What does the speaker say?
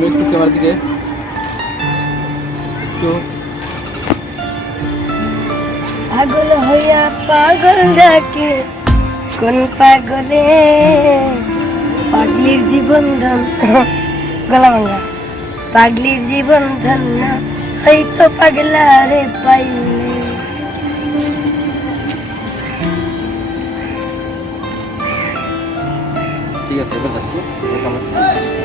তুমি একটু ক্যামেরার দিকে একটু। পাগল হইয়া পাগল ডাকে কোন পাগলে, পাগলির জীবন ধন গলা ভাঙা, পাগলির জীবন ধন্য হয়তো পাগলা রে পাইলে। ঠিক আছে, এবার